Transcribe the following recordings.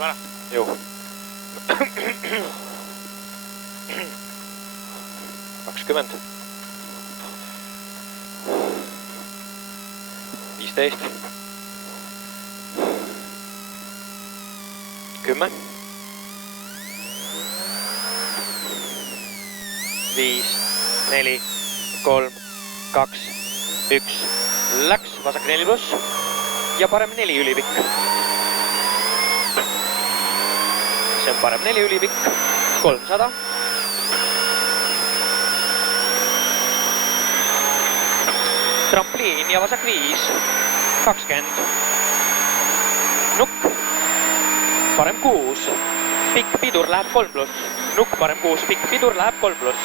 Tuleme ära. Juu. 20. 15. 10. 5, 4, 3, 2, 1. Läks, vasak 4 pluss ja parem 4 ülipikk. See on parem 4 ülipikk, 300. Trampliin ja vasak 5, 20. Nukk, parem 6, pikk pidur läheb 3 pluss. Nukk, parem 6, pikk pidur läheb 3 pluss.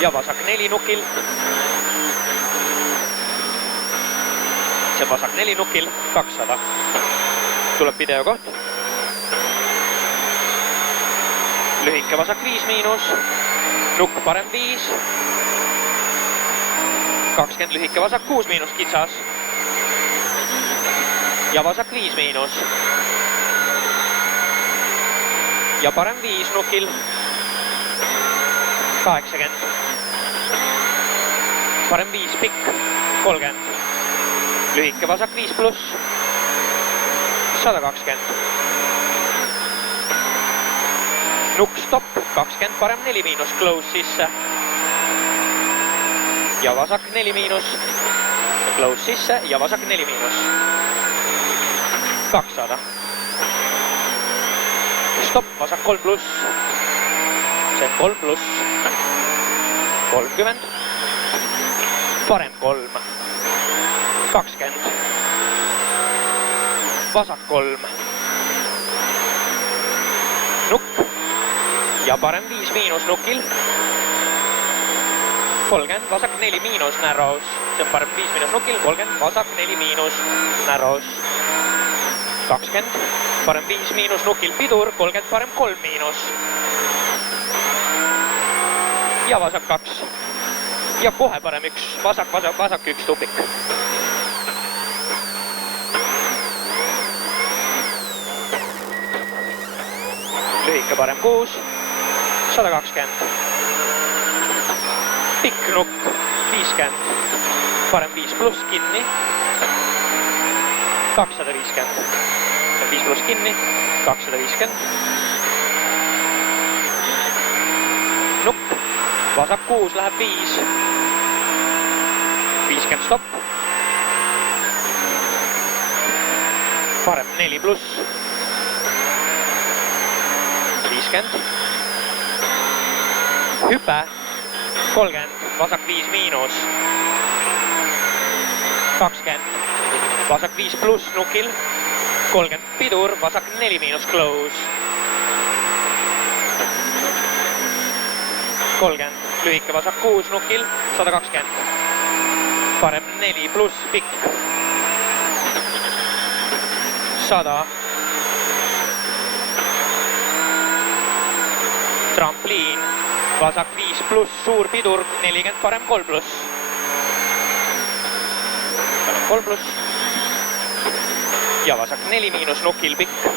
Ja vasak 4 nukil. See on vasak 4 nukil, 200. Tuleb video koht. Lühike vasak 5 miinus. Nukk parem 5. 20 lühike vasak 6 miinus kitsas. Ja vasak 5 miinus. Ja parem 5 nukil. 80. Parem 5 pikk, 30. Lühike vasak 5 pluss, 120. Nukk stopp, 20, parem 4 miinus, close sisse. Ja vasak 4 miinus, close sisse ja vasak 4 miinus. 200. Stopp, vasak 3 pluss. See on 3 pluss. 30. Parem 3. 20. Vasak 3. Nukk. Ja parem 5 miinus nukil. 30. Vasak 4 miinus narrows. See on parem 5 miinus nukil. 30. Vasak 4 miinus narrows. 20. Parem 5 miinus nukil pidur. 30. Parem 3 miinus. Ja vasak 2. Ja kohe parem 1. Vasak 1 tupik. Lühike parem 6. 120. Pikk nukk. 50. Parem 5 pluss kinni. 250. See on 5 pluss kinni. 250. Nukk. Vasak 6 läheb 5. 50 stopp. Parem 4 pluss. 50. Hüpe. 30. Vasak 5 miinus. 20. Vasak 5 pluss nukil. 30 pidur. Vasak 4 miinus close. 30. Lühike vasak 6 nukil, 120. Parem 4 pluss pikk. 100. Trampliin, vasak 5 pluss, suur pidur, 40, parem 3 pluss. Parem 3 pluss. Ja vasak 4 miinus nukil pikk.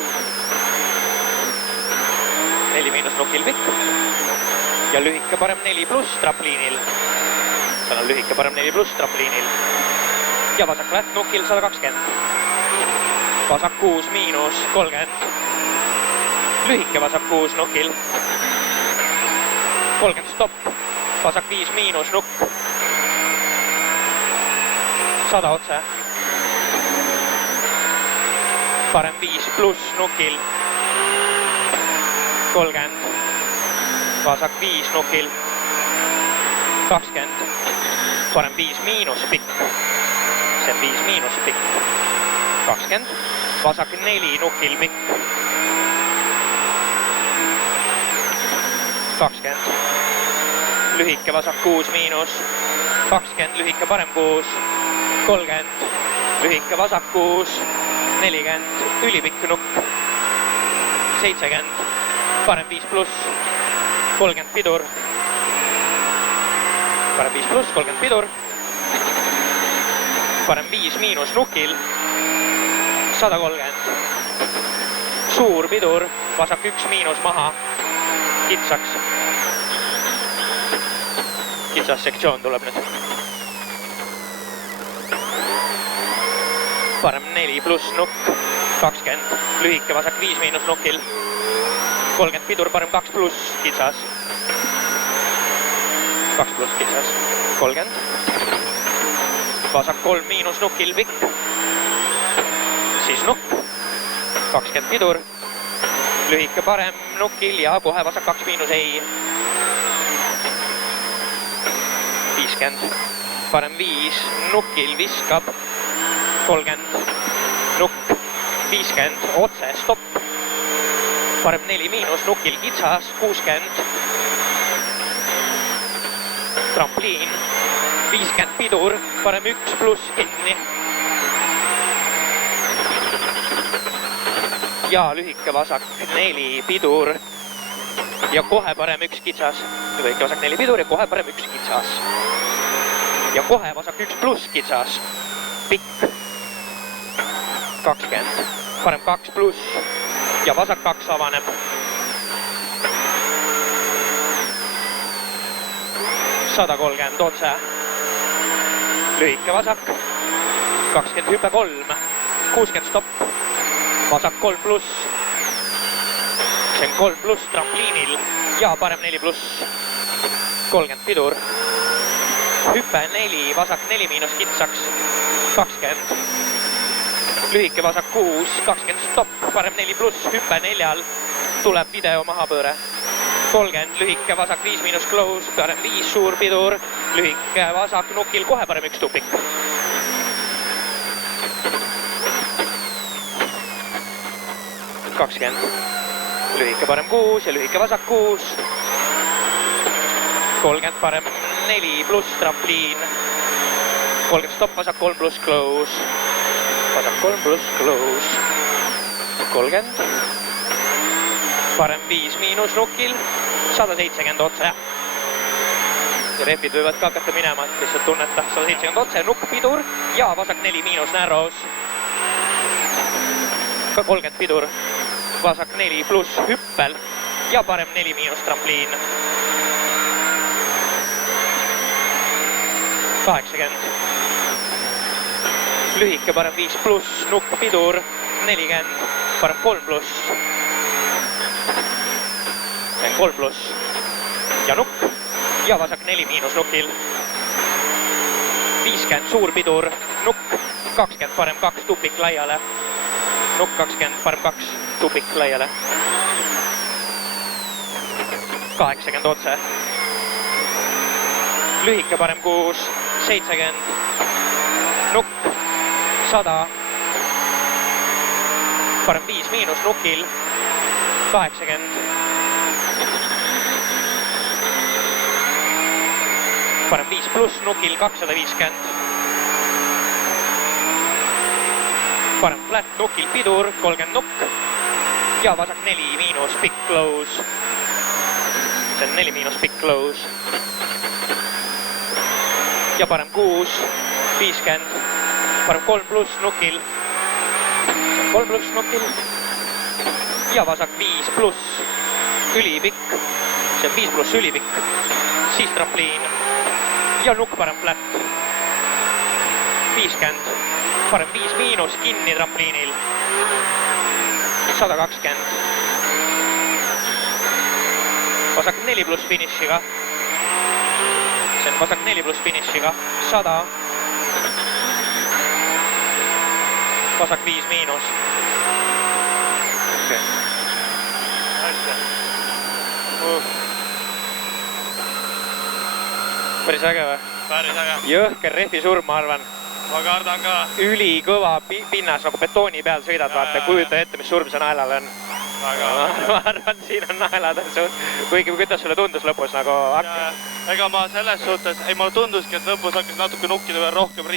4 miinus nukil pikk. Ja lühike parem 4 pluss trampliinil. Seal on lühike parem 4 pluss trampliinil. Ja vasak läht nukil 120. Vasak 6 miinus 30. Lühike vasak 6 nukil. 30 stopp. Vasak 5 miinus nukk. 100 otse. Parem 5 pluss nukil. 30. Vasak 5 nukil. 20. Parem 5 miinus pikk. See on 5 miinus pikk. 20. Vasak 4 nukil pikk. 20. Lühike vasak 6 miinus. 20. Lühike parem 6. 30. Lühike vasak 6. 40. Ülipikk nukk. 70. Parem 5 pluss. 30 pidur. Parem 5 pluss, 30 pidur. parem 5 miinus nukil, 130. Suur pidur, vasak 1 miinus maha, kitsaks. Kitsas sektsioon tuleb nüüd. Parem 4 pluss nukk, 20. Lühike vasak 5 miinus nukil, 30 pidur, parem 2 pluss kitsas. 2 pluss kitsas, 30. Vasak 3 miinus nukil pikk, siis nukk, 20 pidur, lühike parem nukil ja kohe vasak 2 miinus ei. 50, parem 5, nukil viskab, 30, nukk, 50, otse, stopp. Parem 4 miinus nukil kitsas, 60. Trampliin, 50 pidur, parem 1 pluss kinni. Ja lühike vasak 4 pidur ja kohe parem 1 kitsas. Lühike vasak 4 pidur ja kohe parem 1 kitsas. Ja kohe vasak 1 pluss kitsas. Pikk. 20. Parem 2 pluss ja vasak 2 avaneb. 130 otse. Lühike vasak. 20 hüpe 3. 60 stopp. Vasak 3 pluss. See on 3 pluss trampliinil ja parem 4 pluss. 30 pidur. Hüpe 4, vasak 4 miinus kitsaks. 20. Lühike vasak 6, 20 stopp. Parem 4 pluss, hüpe 4-l. Tuleb video mahapööre. 30, lühike vasak 5 miinus close. Parem 5, suur pidur. Lühike vasak nukil, kohe parem 1 tupik. 20. Lühike parem 6 ja lühike vasak 6. 30 parem 4 pluss trampliin. 30 stopp, vasak 3 pluss close. Vasak 3 pluss close. 30. Parem 5 miinus nukil. 170 otse. Ja repid võivad ka hakata minema, et lihtsalt tunneta. 170 otse, nukk pidur ja vasak 4 miinus narrows. 30 pidur. Vasak 4 pluss hüppel ja parem 4 miinus trampliin. 80. Lühike parem 5 pluss, nukk pidur, 40, parem 3 pluss. 3 pluss ja nukk ja vasak 4 miinus nukil. 50 suur pidur, nukk, 20 parem 2 tupik laiale. Nukk 20 parem 2 tupik laiale. 80 otse. Lühike parem 6, 70. Nukk, 100. Parem 5 miinus nukil, 80. Parem 5 pluss nukil, 250. Parem flat nukil pidur, 30 nukk ja vasak 4 miinus pikk close. See on 4 miinus pikk close. Ja parem 6, 50. Parem 3 pluss nukil. 3 pluss nukil. Ja vasak 5 pluss ülipikk. See on 5 pluss ülipikk. Siis trampliin. Ja nukk parem flat. 50. Parem 5 miinus kinni trampliinil. 120. Vasak 4 pluss finišiga. See on vasak 4 pluss finišiga. 100. Vasak 5 miinus. Okay. Päris äge või? Päris äge. Jõhker rehvi surm, ma arvan. Ma kardan ka. Ülikõva pinnas nagu betooni peal sõidad, vaata, kujuta ette, mis surm see naelal on. Ma arvan, siin on naelad. Kuigi, kuidas sulle tundus lõpus nagu? Ega ma selles suhtes, mulle tunduski, et lõpus hakkas natuke nukkida veel rohkem